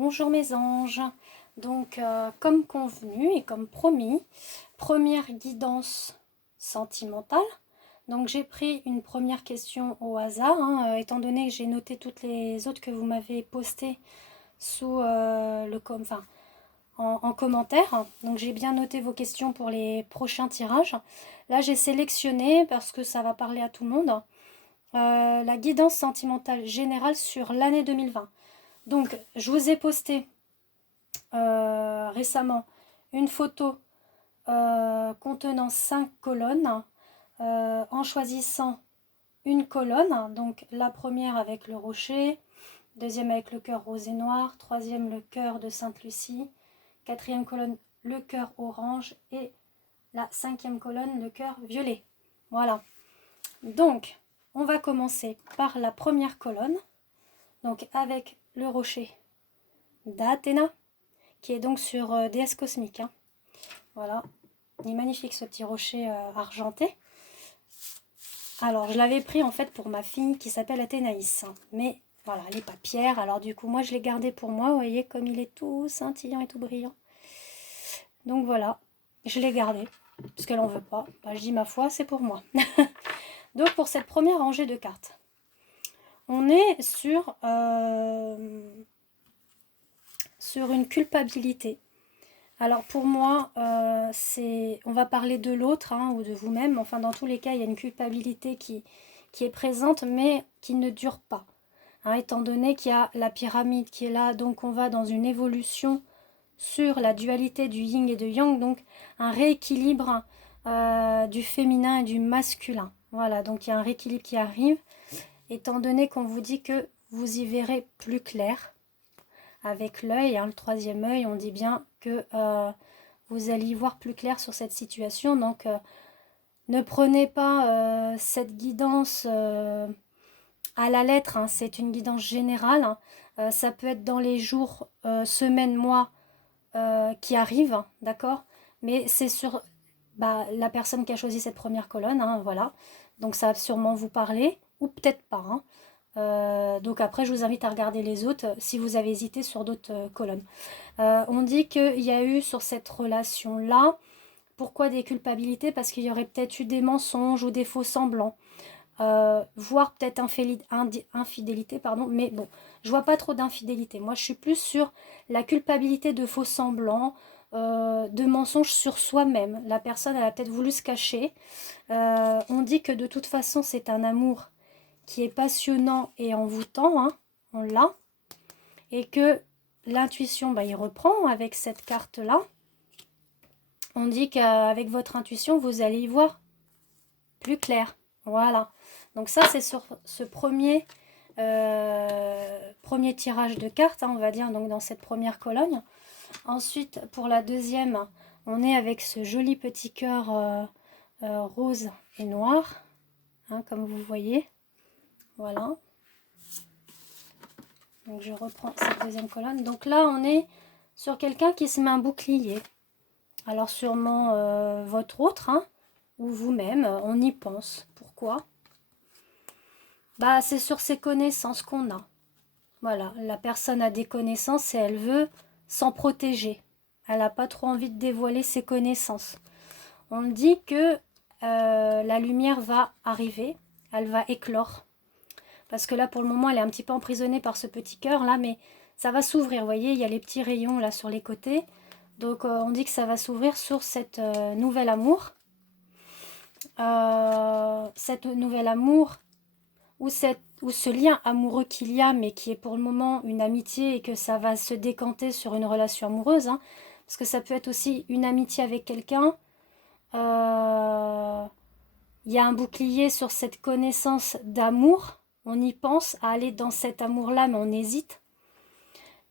Bonjour mes anges. Donc, comme convenu et comme promis, première guidance sentimentale. Donc, j'ai pris une première question au hasard, étant donné que j'ai noté toutes les autres que vous m'avez postées sous en commentaire. Donc, j'ai bien noté vos questions pour les prochains tirages. Là, j'ai sélectionné, parce que ça va parler à tout le monde, la guidance sentimentale générale sur l'année 2020. Donc, je vous ai posté récemment une photo contenant 5 colonnes en choisissant une colonne. Donc, la première avec le rocher, deuxième avec le cœur rose et noir, troisième le cœur de Sainte-Lucie, quatrième colonne le cœur orange et la cinquième colonne le cœur violet. Voilà. Donc, on va commencer par la première colonne, donc avec le rocher d'Athéna, qui est donc sur déesse cosmique. Voilà, il est magnifique ce petit rocher argenté. Alors, je l'avais pris en fait pour ma fille qui s'appelle Athénaïs, mais voilà, elle n'est pas pierre, alors du coup, moi je l'ai gardé pour moi, vous voyez, comme il est tout scintillant et tout brillant. Donc voilà, je l'ai gardé, puisqu'elle n'en veut pas. Bah, je dis ma foi, c'est pour moi. Donc pour cette première rangée de cartes, on est sur une culpabilité. Alors pour moi, on va parler de l'autre ou de vous-même. Enfin, dans tous les cas, il y a une culpabilité qui est présente, mais qui ne dure pas. Étant donné qu'il y a la pyramide qui est là, donc on va dans une évolution sur la dualité du yin et de yang, donc un rééquilibre du féminin et du masculin. Voilà, donc il y a un rééquilibre qui arrive, étant donné qu'on vous dit que vous y verrez plus clair avec l'œil, le troisième œil, on dit bien que vous allez y voir plus clair sur cette situation. Donc ne prenez pas cette guidance à la lettre, c'est une guidance générale. Ça peut être dans les jours, semaines, mois qui arrivent, d'accord, mais c'est sur la personne qui a choisi cette première colonne, voilà. Donc ça va sûrement vous parler, ou peut-être pas. Donc après, je vous invite à regarder les autres si vous avez hésité sur d'autres colonnes. On dit qu'il y a eu sur cette relation-là, pourquoi des culpabilités? Parce qu'il y aurait peut-être eu des mensonges ou des faux semblants, voire peut-être infidélité, pardon. Mais bon, je vois pas trop d'infidélité. Moi, je suis plus sur la culpabilité de faux semblants, de mensonges sur soi-même. La personne, elle a peut-être voulu se cacher. On dit que de toute façon, c'est un amour qui est passionnant et envoûtant, on l'a, et que l'intuition, il reprend avec cette carte-là. On dit qu'avec votre intuition, vous allez y voir plus clair. Voilà. Donc ça, c'est sur ce premier tirage de cartes, on va dire, donc dans cette première colonne. Ensuite, pour la deuxième, on est avec ce joli petit cœur rose et noir, comme vous voyez. Voilà. Donc je reprends cette deuxième colonne. Donc là, on est sur quelqu'un qui se met un bouclier. Alors sûrement votre autre, ou vous-même, on y pense. Pourquoi? C'est sur ses connaissances qu'on a. Voilà, la personne a des connaissances et elle veut s'en protéger. Elle n'a pas trop envie de dévoiler ses connaissances. On dit que la lumière va arriver, elle va éclore. Parce que là, pour le moment, elle est un petit peu emprisonnée par ce petit cœur là, mais ça va s'ouvrir. Vous voyez, il y a les petits rayons là sur les côtés. Donc, on dit que ça va s'ouvrir sur cette nouvel amour. Cette nouvel amour, ou ce lien amoureux qu'il y a, mais qui est pour le moment une amitié et que ça va se décanter sur une relation amoureuse. Parce que ça peut être aussi une amitié avec quelqu'un. Il y a un bouclier sur cette connaissance d'amour. On y pense à aller dans cet amour-là, mais on hésite.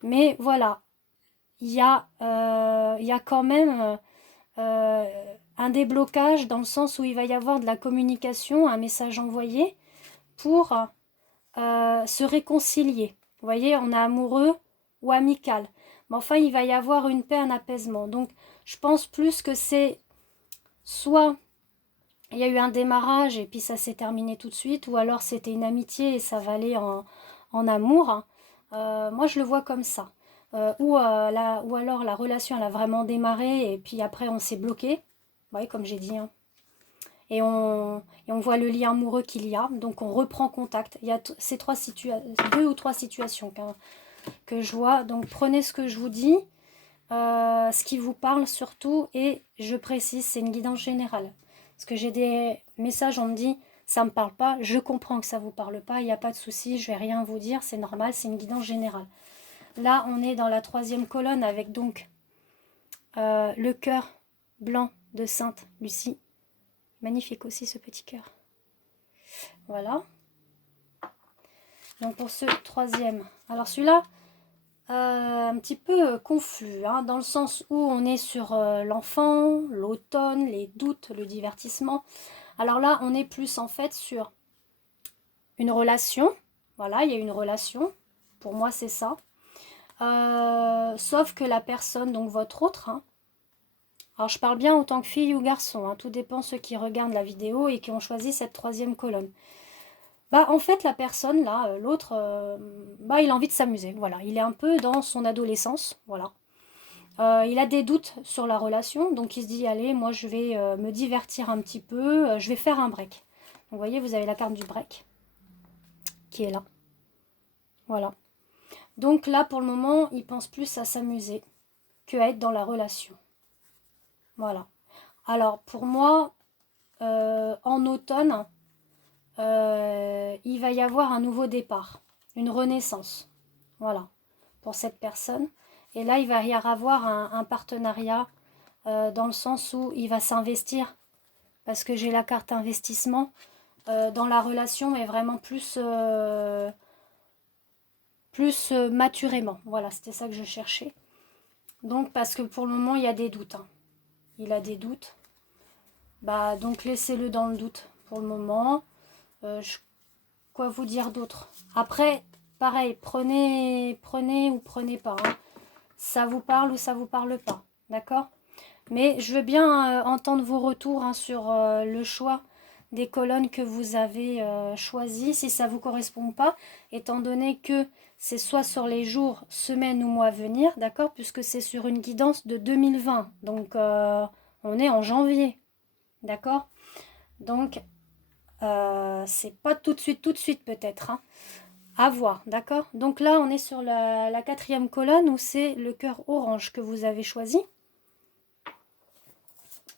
Mais voilà, il y a quand même un déblocage dans le sens où il va y avoir de la communication, un message envoyé pour se réconcilier. Vous voyez, on a amoureux ou amical. Mais enfin, il va y avoir une paix, un apaisement. Donc, je pense plus que c'est soit il y a eu un démarrage et puis ça s'est terminé tout de suite, ou alors c'était une amitié et ça va aller en amour. Moi, je le vois comme ça. ou alors la relation elle a vraiment démarré et puis après on s'est bloqué, vous voyez comme j'ai dit, hein. Et on voit le lien amoureux qu'il y a, donc on reprend contact. Il y a ces deux ou trois situations que je vois, donc prenez ce que je vous dis, ce qui vous parle surtout, et je précise, c'est une guidance générale. Parce que j'ai des messages, on me dit, ça ne me parle pas, je comprends que ça ne vous parle pas, il n'y a pas de souci, je ne vais rien vous dire, c'est normal, c'est une guidance générale. Là, on est dans la troisième colonne avec donc le cœur blanc de Sainte Lucie. Magnifique aussi ce petit cœur. Voilà. Donc pour ce troisième. Alors celui-là, un petit peu confus, hein, dans le sens où on est sur l'enfant, l'automne, les doutes, le divertissement. Alors là, on est plus en fait sur une relation. Voilà, il y a une relation. Pour moi, c'est ça. Sauf que la personne, donc votre autre, hein, alors je parle bien autant que fille ou garçon, hein, tout dépend ceux qui regardent la vidéo et qui ont choisi cette troisième colonne. Bah en fait la personne là, l'autre, bah il a envie de s'amuser, voilà, il est un peu dans son adolescence, voilà. Il a des doutes sur la relation, donc il se dit allez moi je vais me divertir un petit peu, je vais faire un break. Donc vous voyez vous avez la carte du break qui est là, voilà. Donc là pour le moment il pense plus à s'amuser qu'à être dans la relation, voilà. Alors pour moi en automne il va y avoir un nouveau départ, une renaissance, voilà, pour cette personne. Et là, il va y avoir un partenariat dans le sens où il va s'investir, parce que j'ai la carte investissement dans la relation, mais vraiment plus maturément. Voilà, c'était ça que je cherchais. Donc, parce que pour le moment, il y a des doutes, hein. Il a des doutes. Bah, donc, laissez-le dans le doute pour le moment. Quoi vous dire d'autre? Après, pareil, prenez ou prenez pas, hein. Ça vous parle ou ça vous parle pas, d'accord? Mais je veux bien entendre vos retours, hein, sur le choix des colonnes que vous avez choisies, si ça vous correspond pas, étant donné que c'est soit sur les jours, semaines ou mois à venir, d'accord? Puisque c'est sur une guidance de 2020, donc on est en janvier, d'accord? Donc c'est pas tout de suite peut-être, hein. À voir, d'accord? Donc là, on est sur la quatrième colonne où c'est le cœur orange que vous avez choisi.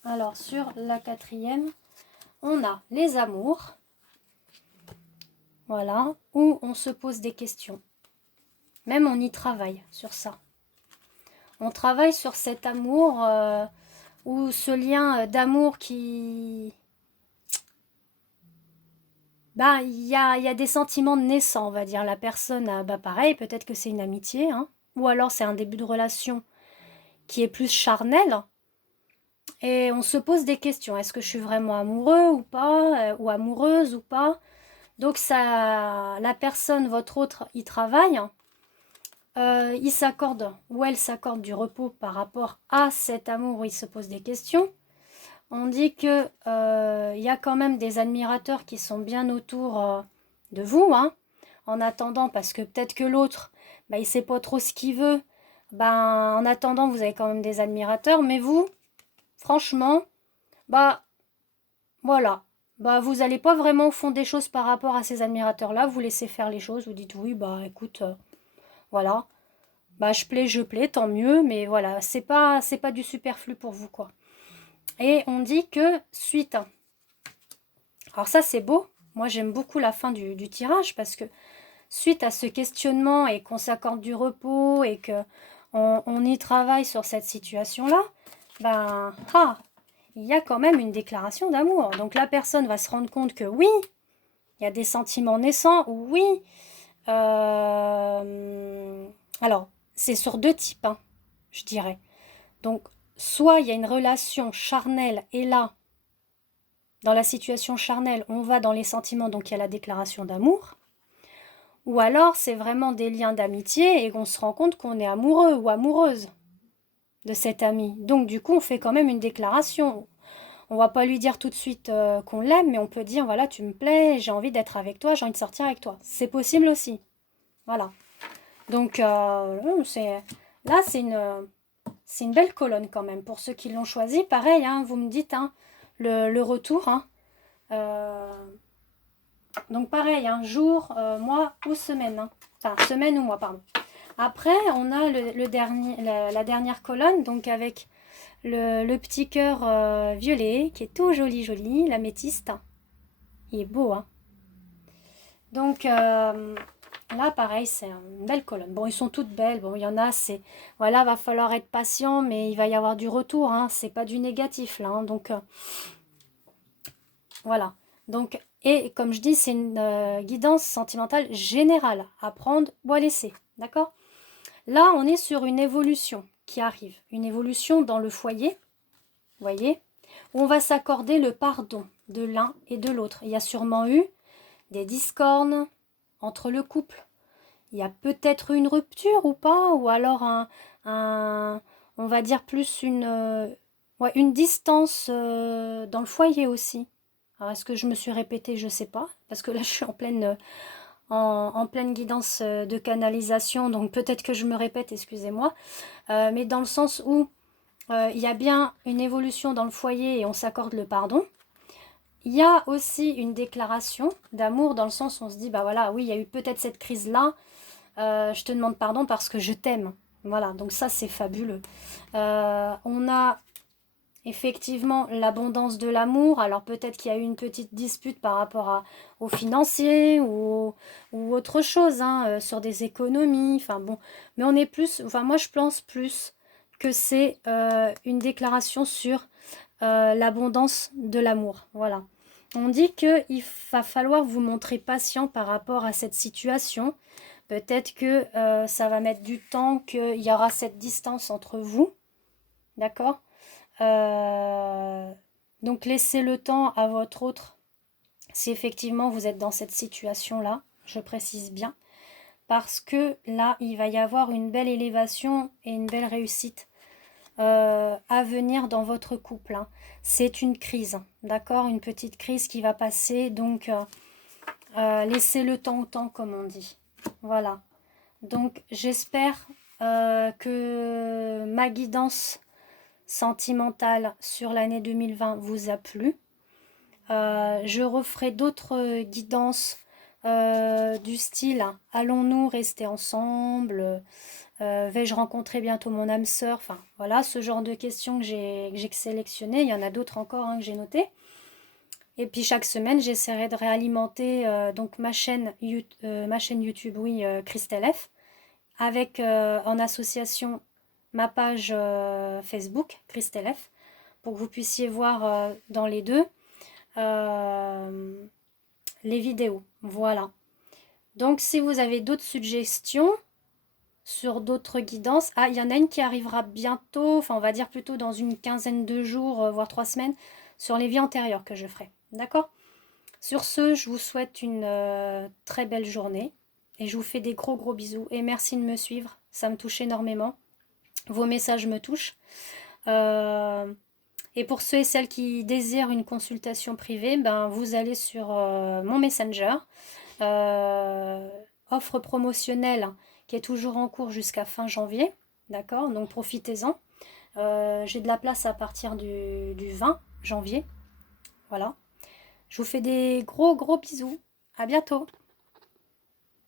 Alors, sur la quatrième, on a les amours. Voilà, où on se pose des questions. Même on y travaille sur ça. On travaille sur cet amour ou ce lien d'amour qui... Bah, il y a des sentiments naissants, on va dire. La personne, bah pareil, peut-être que c'est une amitié, hein, ou alors c'est un début de relation qui est plus charnel. Et on se pose des questions. Est-ce que je suis vraiment amoureux ou pas, ou amoureuse ou pas? Donc ça, la personne, votre autre, il travaille. Il s'accorde ou elle s'accorde du repos par rapport à cet amour où il se pose des questions. On dit que y a quand même des admirateurs qui sont bien autour de vous, hein, en attendant, parce que peut-être que l'autre, bah, il sait pas trop ce qu'il veut. Ben, en attendant, vous avez quand même des admirateurs, mais vous, franchement, bah voilà. Bah vous n'allez pas vraiment au fond des choses par rapport à ces admirateurs-là. Vous laissez faire les choses. Vous dites oui, bah écoute, voilà. Bah je plais, tant mieux. Mais voilà, c'est pas du superflu pour vous, quoi. Et on dit que suite. Alors ça c'est beau. Moi j'aime beaucoup la fin du tirage parce que suite à ce questionnement et qu'on s'accorde du repos et que on y travaille sur cette situation-là, ben il y a quand même une déclaration d'amour. Donc la personne va se rendre compte que oui, il y a des sentiments naissants, oui. Alors, c'est sur deux types, hein, je dirais. Donc, soit il y a une relation charnelle et là, dans la situation charnelle, on va dans les sentiments, donc il y a la déclaration d'amour. Ou alors, c'est vraiment des liens d'amitié et qu'on se rend compte qu'on est amoureux ou amoureuse de cet ami. Donc, du coup, on fait quand même une déclaration. On va pas lui dire tout de suite qu'on l'aime, mais on peut dire, voilà, tu me plais, j'ai envie d'être avec toi, j'ai envie de sortir avec toi. C'est possible aussi. Voilà. Donc, Là, c'est une belle colonne quand même. Pour ceux qui l'ont choisi, pareil, hein, vous me dites hein, le retour. Hein. Donc pareil, hein, jour, mois ou semaine. Hein. Enfin, semaine ou mois, pardon. Après, on a la dernière colonne, donc avec le petit cœur violet, qui est tout joli, joli, l'améthyste. Il est beau, hein. Donc là, pareil, c'est une belle colonne. Bon, ils sont toutes belles. Bon, il y en a, c'est... Voilà, va falloir être patient, mais il va y avoir du retour, hein. C'est pas du négatif, là. Hein. Donc, voilà. Donc, et comme je dis, c'est une guidance sentimentale générale. À prendre ou à laisser. D'accord? Là, on est sur une évolution qui arrive. Une évolution dans le foyer. Vous voyez? Où on va s'accorder le pardon de l'un et de l'autre. Il y a sûrement eu des discordes entre le couple. Il y a peut-être une rupture ou pas, ou alors on va dire plus ouais, une distance dans le foyer aussi. Alors est-ce que je me suis répétée? Je ne sais pas, parce que là je suis en pleine guidance de canalisation, donc peut-être que je me répète, excusez-moi, mais dans le sens où il y a bien une évolution dans le foyer et on s'accorde le pardon. Il y a aussi une déclaration d'amour dans le sens où on se dit, bah voilà, oui, il y a eu peut-être cette crise-là, je te demande pardon parce que je t'aime. Voilà, donc ça c'est fabuleux. On a effectivement l'abondance de l'amour. Alors peut-être qu'il y a eu une petite dispute par rapport aux financiers ou autre chose, hein, sur des économies. Enfin bon, mais on est plus, enfin moi je pense plus que c'est une déclaration sur l'abondance de l'amour. Voilà. On dit qu'il va falloir vous montrer patient par rapport à cette situation. Peut-être que ça va mettre du temps, qu'il y aura cette distance entre vous. D'accord? Donc laissez le temps à votre autre si effectivement vous êtes dans cette situation-là. Je précise bien. Parce que là, il va y avoir une belle élévation et une belle réussite à venir dans votre couple. Hein. C'est une crise, d'accord? Une petite crise qui va passer. Donc laissez le temps au temps, comme on dit. Voilà. Donc j'espère que ma guidance sentimentale sur l'année 2020 vous a plu. Je referai d'autres guidances du style allons-nous rester ensemble, vais-je rencontrer bientôt mon âme sœur, enfin voilà, ce genre de questions que j'ai sélectionnées. Il y en a d'autres encore hein, que j'ai notées. Et puis chaque semaine, j'essaierai de réalimenter donc ma chaîne YouTube, oui, Christelle F, avec en association ma page Facebook, Christelle F, pour que vous puissiez voir dans les deux les vidéos. Voilà. Donc si vous avez d'autres suggestions sur d'autres guidances, il y en a une qui arrivera bientôt, enfin on va dire plutôt dans une quinzaine de jours, voire 3 semaines, sur les vies antérieures que je ferai. D'accord? Sur ce, je vous souhaite une très belle journée et je vous fais des gros gros bisous et merci de me suivre, ça me touche énormément. Vos messages me touchent. Et pour ceux et celles qui désirent une consultation privée, ben, vous allez sur mon Messenger. Offre promotionnelle qui est toujours en cours jusqu'à fin janvier. D'accord? Donc profitez-en. J'ai de la place à partir du 20 janvier. Voilà. Je vous fais des gros gros bisous. À bientôt.